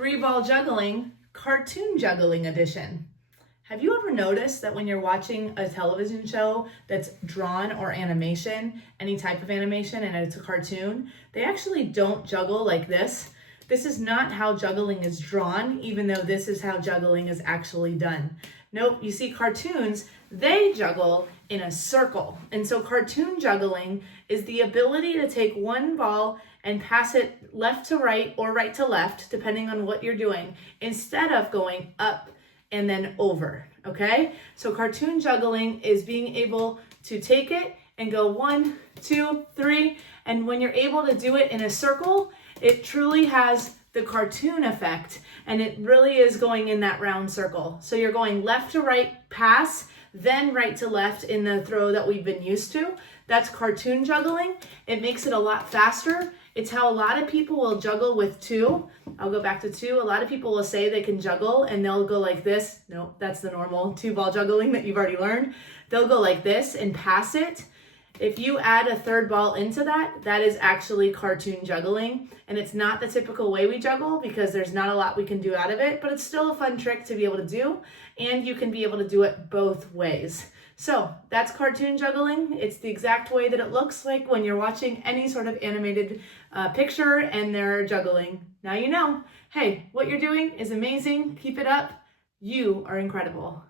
3-ball juggling, cartoon juggling edition. Have you ever noticed that when you're watching a television show that's drawn or animation, any type of animation, and it's a cartoon, they actually don't juggle like this? This is not how juggling is drawn, even though this is how juggling is actually done. Nope, you see cartoons, they juggle in a circle. And so cartoon juggling is the ability to take one ball and pass it left to right or right to left, depending on what you're doing, instead of going up and then over, okay? So cartoon juggling is being able to take it and go 1, 2, 3, and when you're able to do it in a circle, it truly has the cartoon effect, and it really is going in that round circle. So you're going left to right, pass, then right to left in the throw that we've been used to. That's cartoon juggling. It makes it a lot faster. It's how a lot of people will juggle with 2. I'll go back to 2. A lot of people will say they can juggle and they'll go like this. No, that's the normal 2-ball juggling that you've already learned. They'll go like this and pass it. If you add a 3rd ball into that, that is actually cartoon juggling. And it's not the typical way we juggle because there's not a lot we can do out of it, but it's still a fun trick to be able to do. And you can be able to do it both ways. So that's cartoon juggling. It's the exact way that it looks like when you're watching any sort of animated picture and they're juggling. Now you know. Hey, what you're doing is amazing. Keep it up. You are incredible.